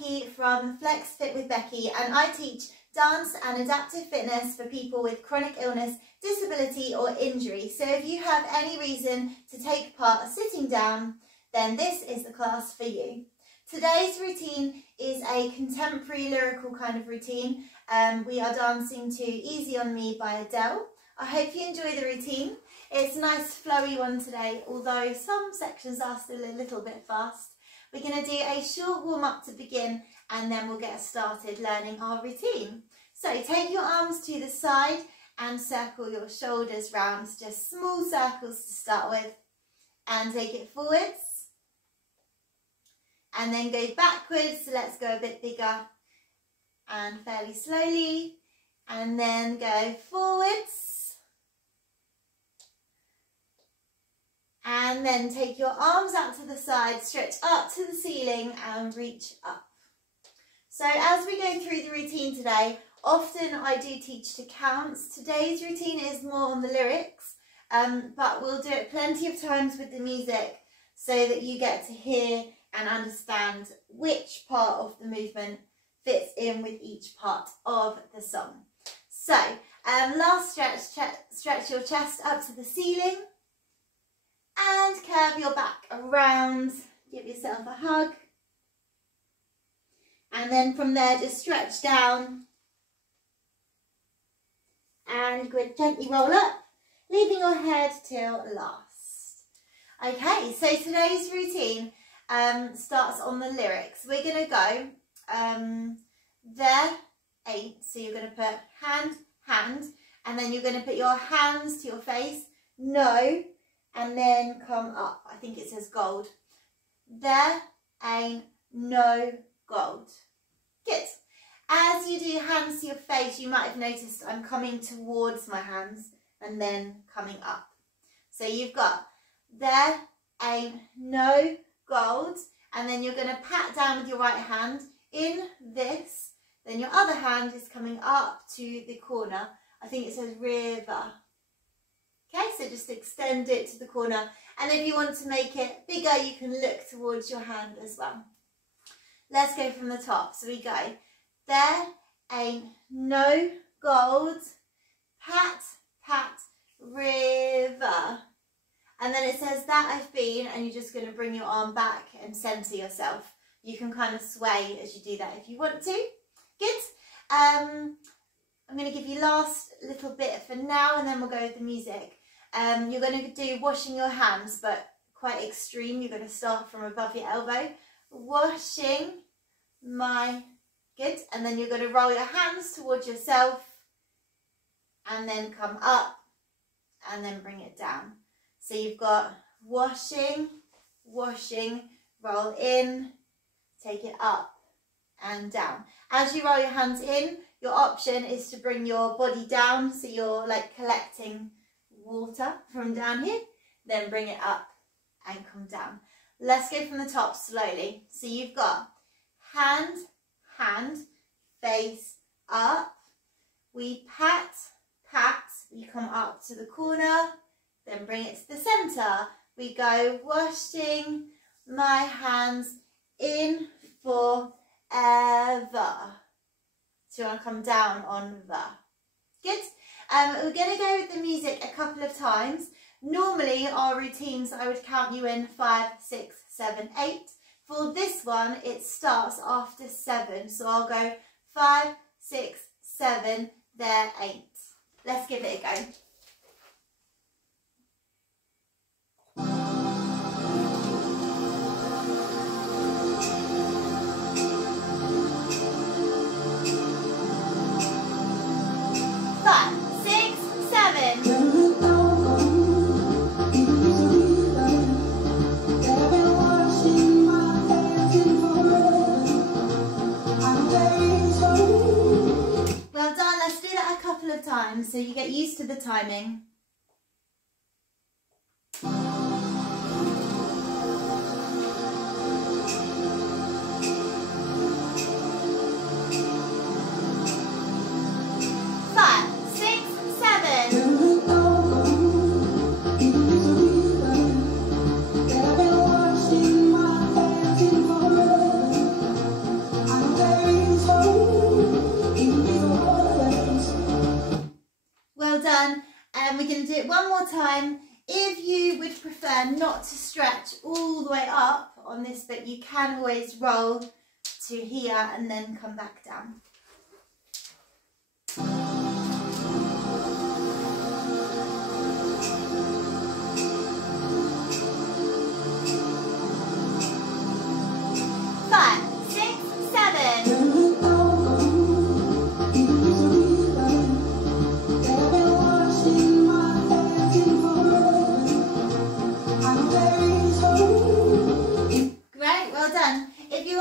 Becky from Flex Fit with Becky, and I teach dance and adaptive fitness for people with chronic illness, disability or injury. So if you have any reason to take part sitting down, then this is the class for you. Today's routine is a contemporary lyrical kind of routine. We are dancing to Easy On Me by Adele. I hope you enjoy the routine. It's a nice flowy one today, although some sections are still a little bit fast. We're going to do a short warm up to begin, and then we'll get started learning our routine. So take your arms to the side and circle your shoulders round, just small circles to start with, and take it forwards. And then go backwards, so let's go a bit bigger and fairly slowly, and then go forwards. And then take your arms out to the side, stretch up to the ceiling and reach up. So as we go through the routine today, often I do teach to counts. Today's routine is more on the lyrics, but we'll do it plenty of times with the music so that you get to hear and understand which part of the movement fits in with each part of the song. So, last stretch your chest up to the ceiling and curve your back around, give yourself a hug, and then from there just stretch down and gently roll up, leaving your head till last. Okay, so today's routine starts on the lyrics. We're going to go there ain't, so you're going to put hand, hand, and then you're going to put your hands to your face, no, and then come up. I think it says gold. There ain't no gold. Good. As you do hands to your face, you might have noticed I'm coming towards my hands and then coming up. So you've got there ain't no gold, and then you're going to pat down with your right hand in this, then your other hand is coming up to the corner. I think it says river. Okay, so just extend it to the corner, and if you want to make it bigger you can look towards your hand as well. Let's go from the top. So we go there ain't no gold, pat, pat, river. And then it says that I've been, and you're just going to bring your arm back and centre yourself. You can kind of sway as you do that if you want to. Good. I'm going to give you last little bit for now, and then we'll go with the music. You're going to do washing your hands, but quite extreme. You're going to start from above your elbow. Washing my, good. And then you're going to roll your hands towards yourself, and then come up, and then bring it down. So you've got washing, washing, roll in, take it up and down. As you roll your hands in, your option is to bring your body down, so you're like collecting water from down here, then bring it up and come down. Let's go from the top slowly. So you've got hand, hand, face up, we pat, pat, we come up to the corner, then bring it to the centre. We go washing my hands in forever. So you want to come down on the. Good. We're going to go with the music a couple of times. Normally our routines I would count you in 5, 6, 7, 8. For this one it starts after 7. So I'll go 5, 6, 7, there ain't. Let's give it a go. So you get used to the timing. one more time. If you would prefer not to stretch all the way up on this bit, you can always roll to here and then come back down.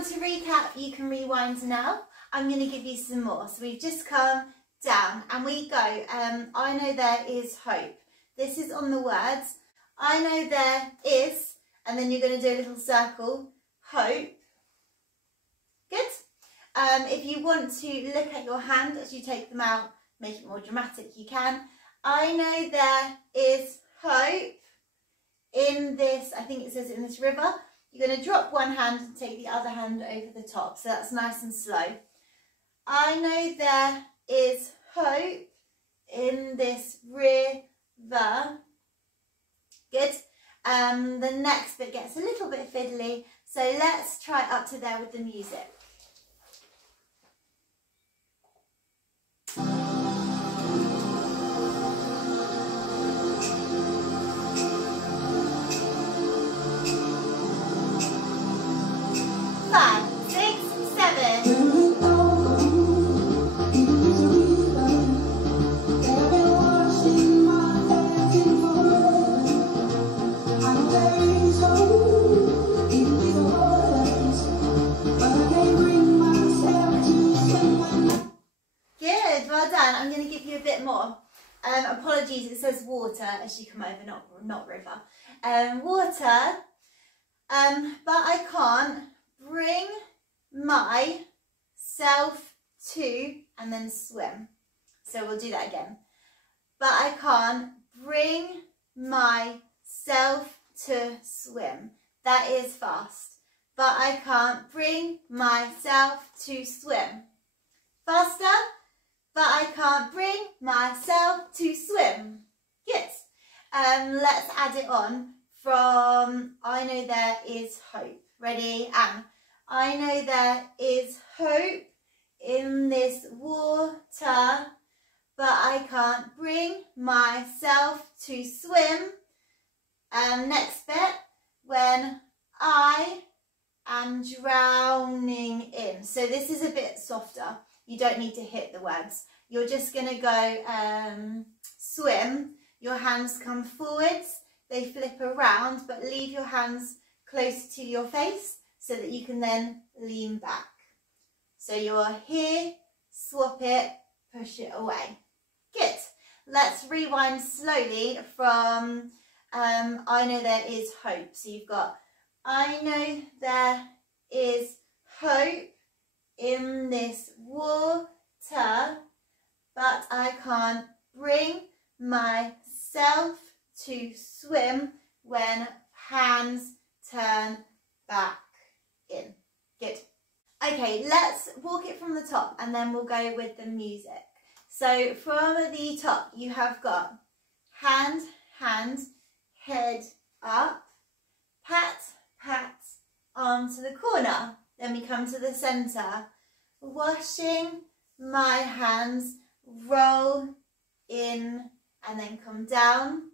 To recap, you can rewind now. I'm going to give you some more. So we've just come down and we go, I know there is hope. This is on the words. I know there is, and then you're going to do a little circle, hope. Good. If you want to look at your hand as you take them out, make it more dramatic, you can. I know there is hope in this, I think it says in this river. You're going to drop one hand and take the other hand over the top. So that's nice and slow. I know there is hope in this river. Good. The next bit gets a little bit fiddly. So let's try up to there with the music. Apologies, it says water as you come over, not river. Water, but I can't bring myself to, and then swim. So we'll do that again. But I can't bring myself to swim. That is fast. But I can't bring myself to swim. Faster. But I can't bring myself to swim. Good. Let's add it on from I know there is hope. Ready? And I know there is hope in this water, but I can't bring myself to swim. Next bit, when I am drowning in. So this is a bit softer. You don't need to hit the words. You're just going to go swim. Your hands come forwards. They flip around, but leave your hands close to your face so that you can then lean back. So you're here, swap it, push it away. Good. Let's rewind slowly from I know there is hope. So you've got I know there is hope in this water, but I can't bring myself to swim when hands turn back in. Good. Okay, let's walk it from the top and then we'll go with the music. So from the top, you have got hand, hand, head up, pat, pat, arm to the corner. Then we come to the centre, washing my hands, roll in and then come down.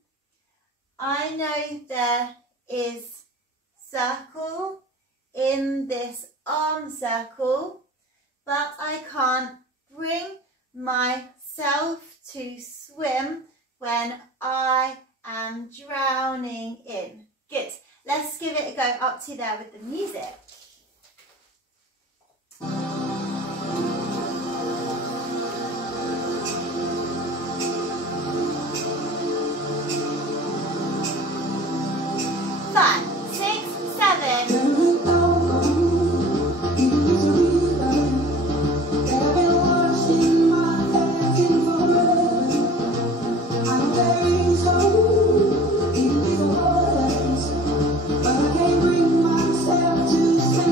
I know there is circle in this arm circle, but I can't bring myself to swim when I am drowning in. Good. Let's give it a go up to there with the music. To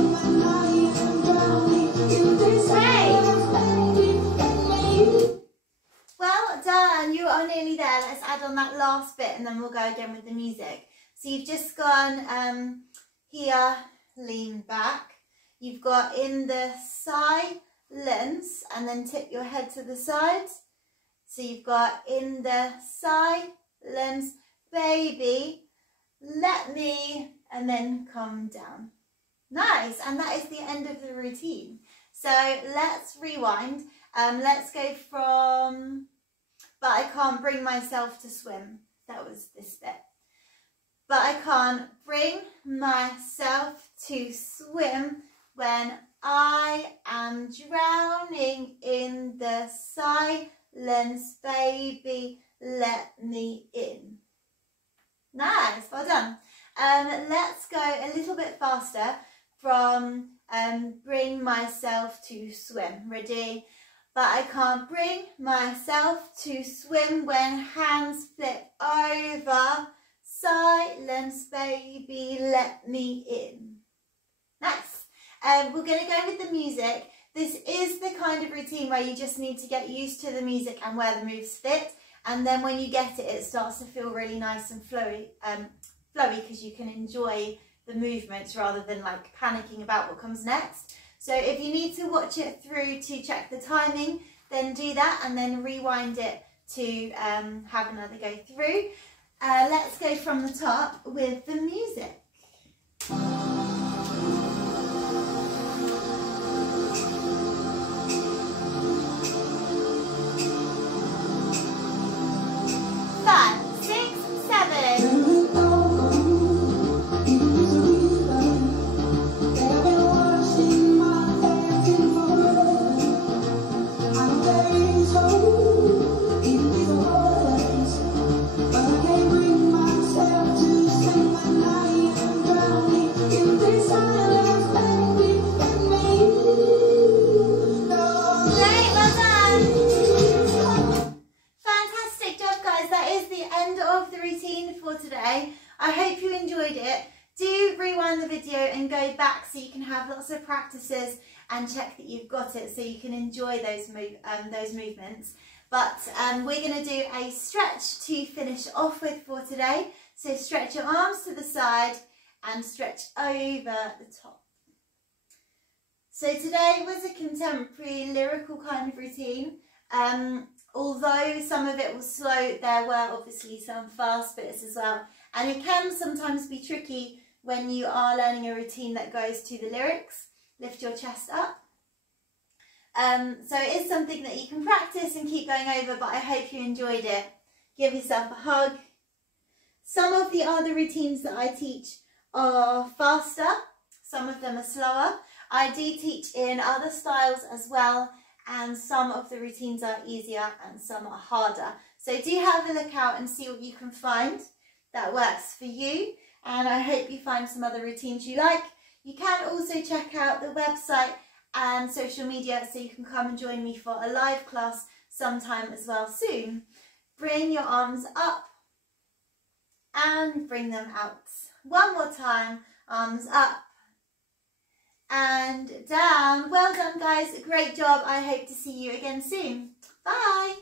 on that last bit and then we'll go again with the music. So you've just gone here, lean back. You've got in the silence and then tip your head to the side. So you've got in the silence, baby, let me, and then come down. Nice, and that is the end of the routine. So let's rewind. Let's go from, but I can't bring myself to swim. That was this bit. But I can't bring myself to swim when I am drowning in the silence, baby, let me in. Nice, well done. Let's go a little bit faster from bring myself to swim. Ready? But I can't bring myself to swim when hands flip over. Silence, baby, let me in. Nice. We're going to go with the music. This is the kind of routine where you just need to get used to the music and where the moves fit. And then when you get it, it starts to feel really nice and flowy because you can enjoy the movements rather than like panicking about what comes next. So if you need to watch it through to check the timing, then do that and then rewind it to have another go through. Let's go from the top with the music. I hope you enjoyed it. Do rewind the video and go back so you can have lots of practices and check that you've got it so you can enjoy those movements. But we're going to do a stretch to finish off with for today. So stretch your arms to the side and stretch over the top. So today was a contemporary lyrical kind of routine. Although some of it was slow, there were obviously some fast bits as well. And it can sometimes be tricky when you are learning a routine that goes to the lyrics. Lift your chest up. So it is something that you can practice and keep going over, but I hope you enjoyed it. Give yourself a hug. Some of the other routines that I teach are faster. Some of them are slower. I do teach in other styles as well. And some of the routines are easier and some are harder. So do have a look out and see what you can find that works for you. And I hope you find some other routines you like. You can also check out the website and social media so you can come and join me for a live class sometime as well soon. Bring your arms up and bring them out. One more time, arms up and down. Well done guys, great job. I hope to see you again soon. Bye.